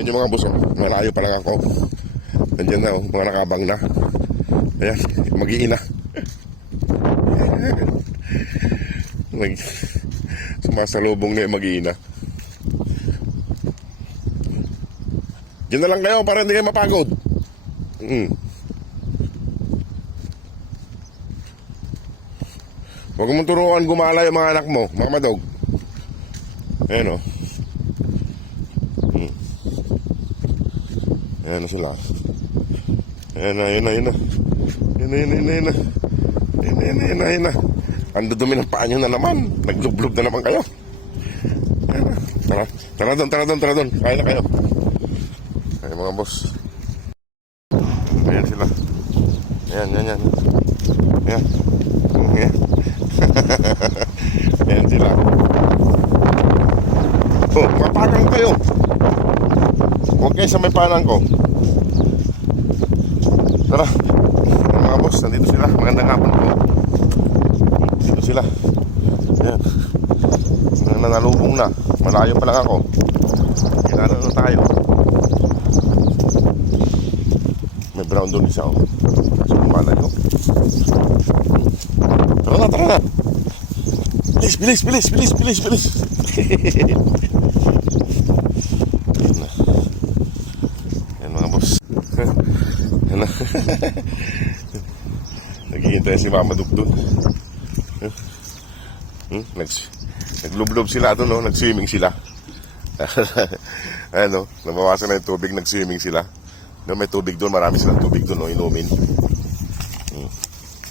Medyo mga boss, malayo pa lang ako. Nandiyan na, mga nakabang na. Ayan, mag-iina. Sumasalubong na yung mag-iina. Diyan na lang kayo para hindi kayo mapagod. Huwag mong turuan gumala yung mga anak mo, mga madog. Ayan o. Ayan na sila. Ayan na, ayan na, ayan na. Ayan na, ayan na, ayan na. Ayan na, ayan na, ayan na. Ang dudumi ng paa nyo na naman. Naglublub na naman kayo. Ayan na. Tara, tara doon, tara doon, tara doon. Kaya na kayo. Ayan mga boss. Ayan sila. Ayan, ayan, ayan. Ayan. Ayan. Ayan sila. Oh, mapanang kayo. Huwag kayo sa may panang ko. Tara. Mga boss, nandito sila. Magandang hapon po. Dito sila. Ayan. Nanalubong na. Malayo pa lang ako. Kailangan na tayo. May brown doon isa, oh. Kasi malayo. Tara na, tara na. Bilis, bilis, bilis, bilis, bilis, bilis. Ayan na. Ayan mga boss. Ayan na. Naghihintay si Mama Duk doon. Naglublob sila doon, no? Nag-swimming sila. Ayan, no? Nabawasan na yung tubig, nag-swimming sila. No, may tubig doon, marami silang tubig doon, no? Inumin.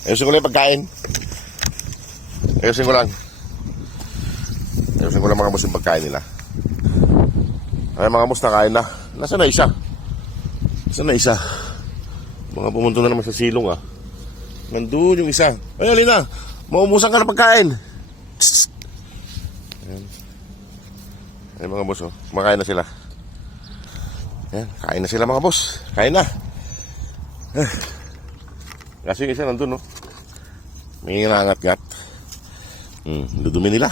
Ayusin ko lang yung pagkain. Ayusin ko lang. Ayusin ko lang mga boss yung pagkain nila. Ay mga boss, nakain na. Nasaan na isa? Nasaan na isa? Mga pumunto na naman sa silong, ah. Nandun yung isa. Ay, alina, maubusan ka na pagkain. Ayan. Ayan mga boss, oh. Kumakain na sila. Ayan, kain na sila mga boss. Kain na. Kasi yung isa nandun, no? May nangangat-ngat. Dudumi nila.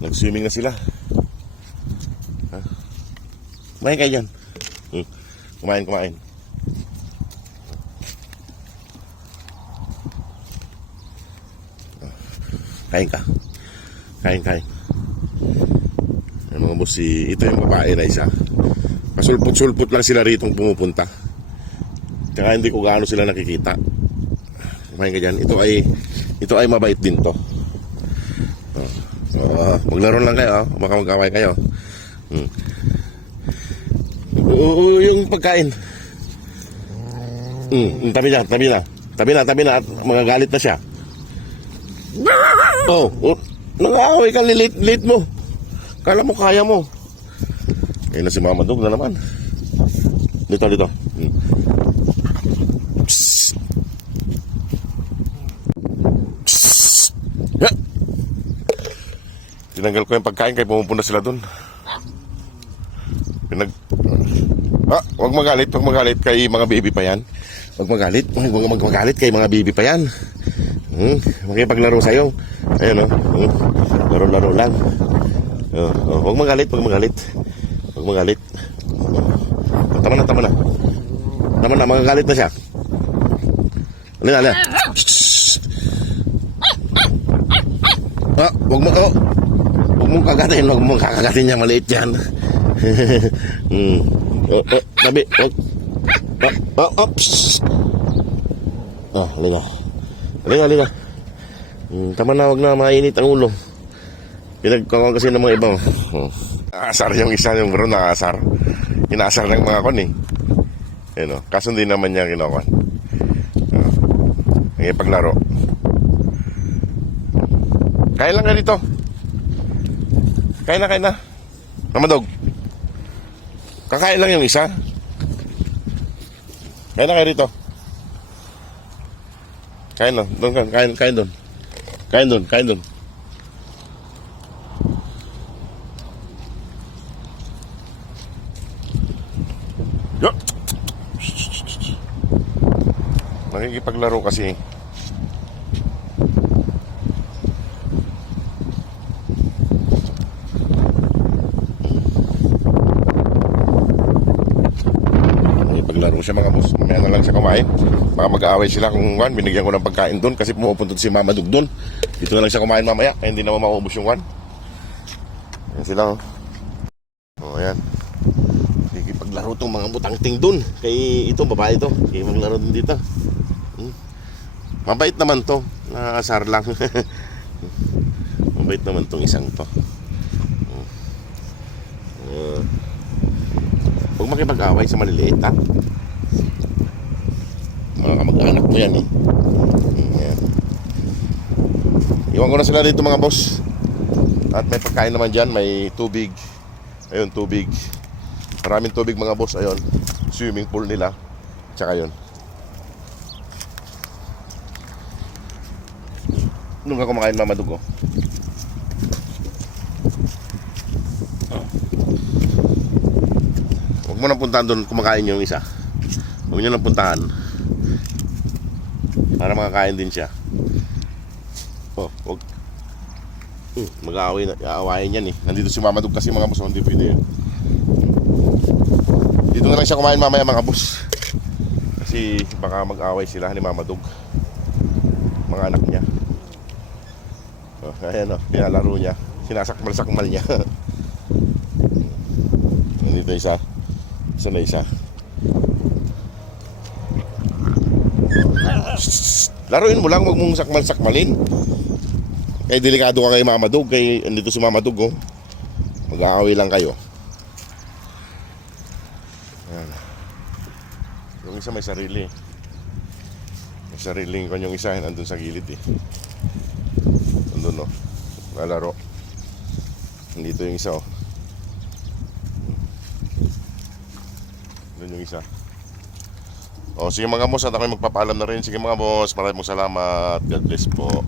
Nag-swimming na sila. Kumain kayo dyan. Kumain, kumain. Kain ka. Kain, kain. Yung mga boss, ito yung babae na isa. Pasulpot-sulpot lang sila rito pumupunta. Tsaka hindi ko gaano sila nakikita. Kumain ka dyan. Ito ay mabait din to. Maglaro lang kayo, baka mag-away kayo. Oo, yung pagkain. Tabi na, tabi na. Tabi na, tabi na. At magagalit na siya. Nang-aaway ka, lilit mo. Kala mo, kaya mo. Ayun na si Mama Dog na naman. Dito, dito. Psst. Psst. Yeah. Tinanggal ko yung pagkain kaya pumupunta sila dun. Huwag magalit, huwag magalit kay mga baby pa yan. Huwag magalit, huwag magalit kay mga baby pa yan. Makipaglaro sa'yo. Ayun, laro-laro lang. Huwag magalit, huwag magalit. Huwag magalit. Tama na, tama na. Tama na, magagalit na siya. Alina, alina. Huwag mo, huwag mong kagatin, huwag mong kakagatin niya, maliit yan. Tabi, huwag. Alina. Alina, alina. Tama na, huwag na, mainit ang ulo. Pinagkakawang kasi ng mga iba. Nakasar yung isa, yung bro, nakasar. Inaasar ng mga kon, eh. Ayun, kaso hindi naman niya kinakon. Ang paglaro. Kain lang ka dito. Kain na, kain na. Mamadog. Kakain lang yung isa. Kain na kayo dito. Kain na. Doon ka. Kain doon. Kain doon. Kain doon. Yo. Nakikipaglaro kasi. naglaro siya mga boss. Mamaya na lang siya kumain. Baka mag-aaway sila kung binigyan ko ng pagkain doon kasi pumupunta si Mama Dug doon. Dito na lang siya kumain mamaya kaya hindi naman maubos yung wan. Ayan sila oh. Oh, ayan. Sige, paglaro tong mga butangting doon. Kay ito, babae ito. Kaya maglaro din dito. Mabait naman to. Naasar lang. Mabait naman tong isang to. Huwag makipag-away sa maliliit ha. Mga kamag-anak mo yan eh. Ayan. Iwan ko na sila dito mga boss. At may pagkain naman dyan. May tubig. Ayun, tubig. Maraming tubig mga boss. Ayun, swimming pool nila. Tsaka yun. Nung ka kumakain Mama Dug oh. Huwag mo nang puntahan doon kumakain yung isa. Huwag nyo nang puntahan. Para makakain din siya. Oh, huwag. Mag-aaway na, aawayin yan eh. Nandito si Mama Dug kasi mga boss, hindi pwede yun. Dito na lang siya kumain mamaya mga boss. Kasi baka mag-aaway sila ni Mama Dug. Mga anak niya. Oh, ayan oh, pinalaro niya. Sinasakmal-sakmal niya. Nandito isa. Isa na isa. Laruin mo lang, huwag mong sakmal-sakmalin. Kaya delikado ka kay Mama Dug. Kaya andito si Mama Dug oh. Mag-aaway lang kayo. Ayan. Yung isa may sarili. May sariling kanyang isa. Nandun sa gilid eh. Nandun oh. Lalaro. Nandito yung isa oh. Doon yung isa. O sige mga boss, at ako'y magpapaalam na rin. Sige mga boss, maraming salamat. God bless po.